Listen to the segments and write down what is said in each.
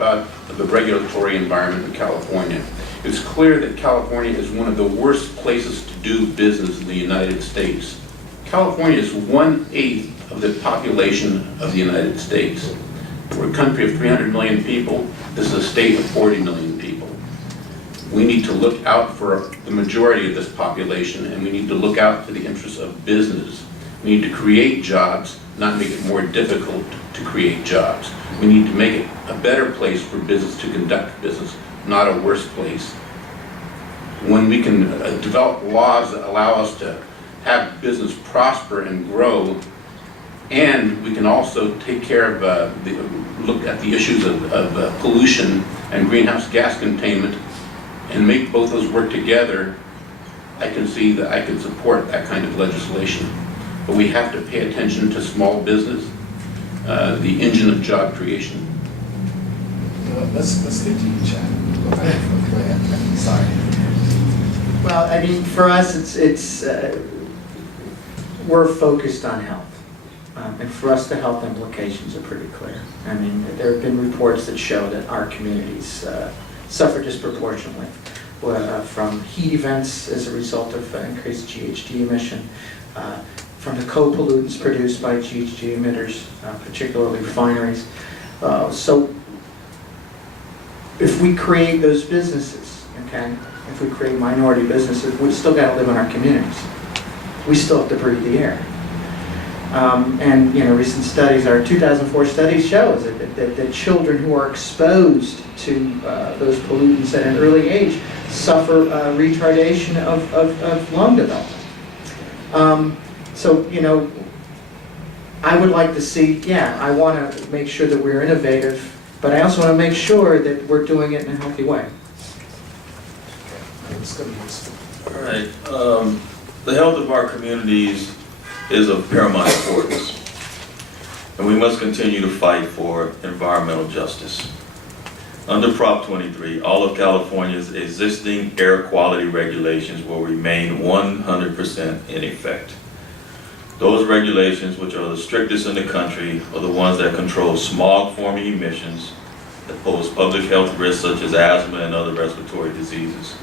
about the regulatory environment in California. It's clear that California is one of the worst places to do business in the United States. California is 1/8 of the population of the United States. We're a country of 300 million people. This is a state of 40 million people. We need to look out for the majority of this population, and we need to look out for the interests of business. We need to create jobs, not make it more difficult to create jobs. We need to make it a better place for business to conduct business, not a worse place. When we can develop laws that allow us to have business prosper and grow, and we can also take care of, look at the issues of pollution and greenhouse gas containment and make both those work together, I can see that I can support that kind of legislation. But we have to pay attention to small business, the engine of job creation. Let's get to you, Chad. Go ahead. Sorry. Well, I mean, for us, we're focused on health. And for us, the health implications are pretty clear. I mean, there have been reports that show that our communities suffer disproportionately from heat events as a result of increased GHG emission, from the co-pollutants produced by GHG emitters, particularly refineries. So if we create those businesses, okay, if we create minority businesses, we've still got to live in our communities. We still have to breathe the air. And recent studies, our 2004 study shows that children who are exposed to those pollutants at an early age suffer retardation of lung development. So, I would like to see, I want to make sure that we're innovative, but I also want to make sure that we're doing it in a healthy way. All right. The health of our communities is of paramount importance, and we must continue to fight for environmental justice. Under Prop 23, all of California's existing air quality regulations will remain 100% in effect. Those regulations, which are the strictest in the country, are the ones that control smog-forming emissions that pose public health risks such as asthma and other respiratory diseases.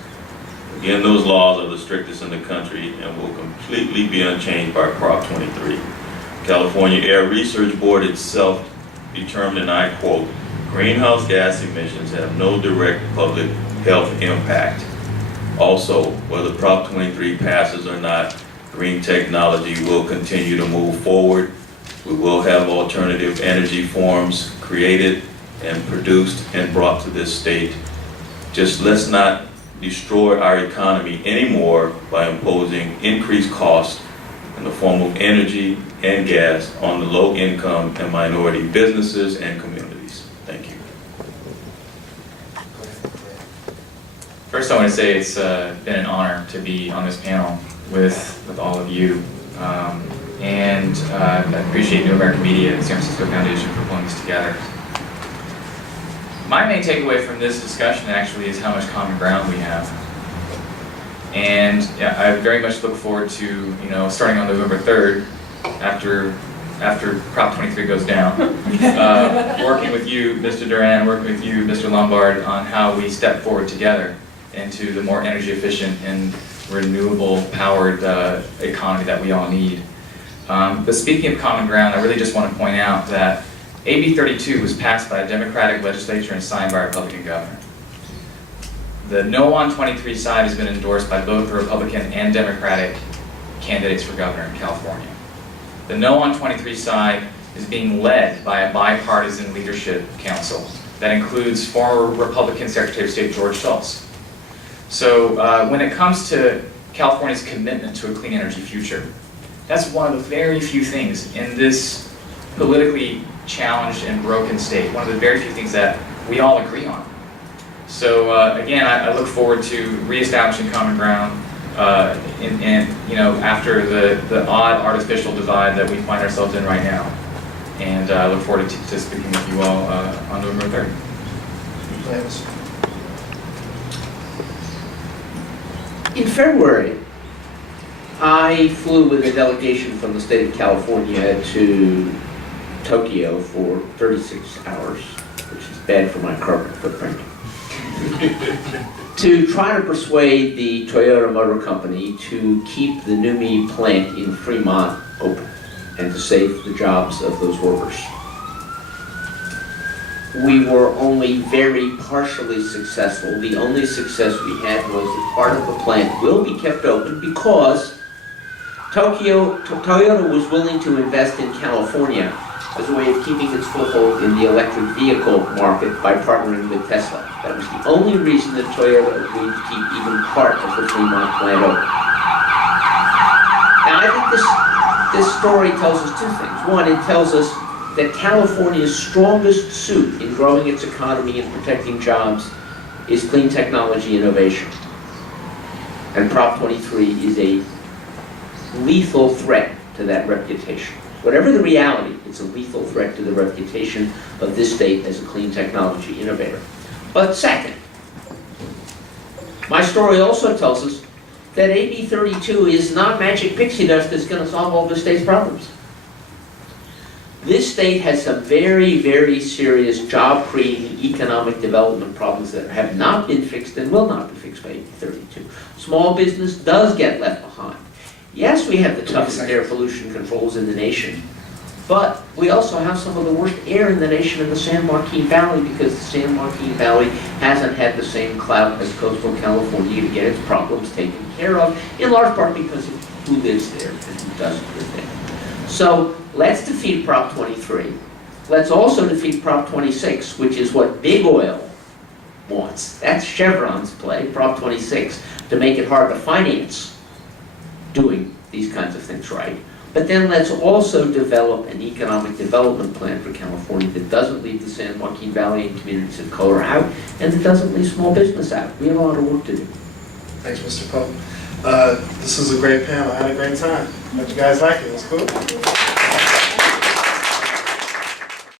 Again, those laws are the strictest in the country and will completely be unchanged by Prop 23. California Air Research Board itself determined, and I quote, "Greenhouse gas emissions have no direct public health impact. Also, whether Prop 23 passes or not, green technology will continue to move forward. We will have alternative energy forms created and produced and brought to this state. Just let's not destroy our economy anymore by imposing increased costs in the form of energy and gas on the low income and minority businesses and communities." Thank you. First, I want to say it's been an honor to be on this panel with all of you. And I appreciate New American Media and San Francisco Foundation for pulling this together. My main takeaway from this discussion actually is how much common ground we have. And I very much look forward to, starting on November 3rd, after Prop 23 goes down, working with you, Mr. Duran, working with you, Mr. Lombard, on how we step forward together into the more energy efficient and renewable powered economy that we all need. But speaking of common ground, I really just want to point out that AB 32 was passed by a Democratic legislature and signed by a Republican governor. The No on 23 side has been endorsed by both the Republican and Democratic candidates for governor in California. The No on 23 side is being led by a bipartisan leadership council that includes former Republican Secretary of State George Shultz. So when it comes to California's commitment to a clean energy future, that's one of the very few things in this politically challenged and broken state, one of the very few things that we all agree on. So again, I look forward to reestablishing common ground after the odd artificial divide that we find ourselves in right now. And I look forward to speaking with you all on November 3rd. In February, I flew with a delegation from the state of California to Tokyo for 36 hours. which is bad for my carbon footprint, to try to persuade the Toyota Motor Company to keep the NUMMI plant in Fremont open and to save the jobs of those workers. We were only very partially successful. The only success we had was that part of the plant will be kept open because Toyota was willing to invest in California as a way of keeping its foothold in the electric vehicle market by partnering with Tesla. That was the only reason that Toyota agreed to keep even part of the Fremont plant open. Now, I think this story tells us two things. One, it tells us that California's strongest suit in growing its economy and protecting jobs is clean technology innovation. And Prop 23 is a lethal threat to that reputation. Whatever the reality, it's a lethal threat to the reputation of this state as a clean technology innovator. But second, my story also tells us that AB 32 is not magic pixie dust that's going to solve all the state's problems. This state has some very, very serious job-creating economic development problems that have not been fixed and will not be fixed by AB 32. Small business does get left behind. Yes, we have the toughest air pollution controls in the nation, but we also have some of the worst air in the nation in the San Joaquin Valley because the San Joaquin Valley hasn't had the same clout as coastal California to get its problems taken care of, in large part because of who lives there and who doesn't live there. So let's defeat Prop 23. Let's also defeat Prop 26, which is what big oil wants. That's Chevron's play, Prop 26, to make it hard to finance doing these kinds of things right. But then let's also develop an economic development plan for California that doesn't leave the San Joaquin Valley and communities of color out, and that doesn't leave small business out. We have a lot of work to do. Thanks, Mr. Pope. This was a great panel. I had a great time. How'd you guys like it? It was cool?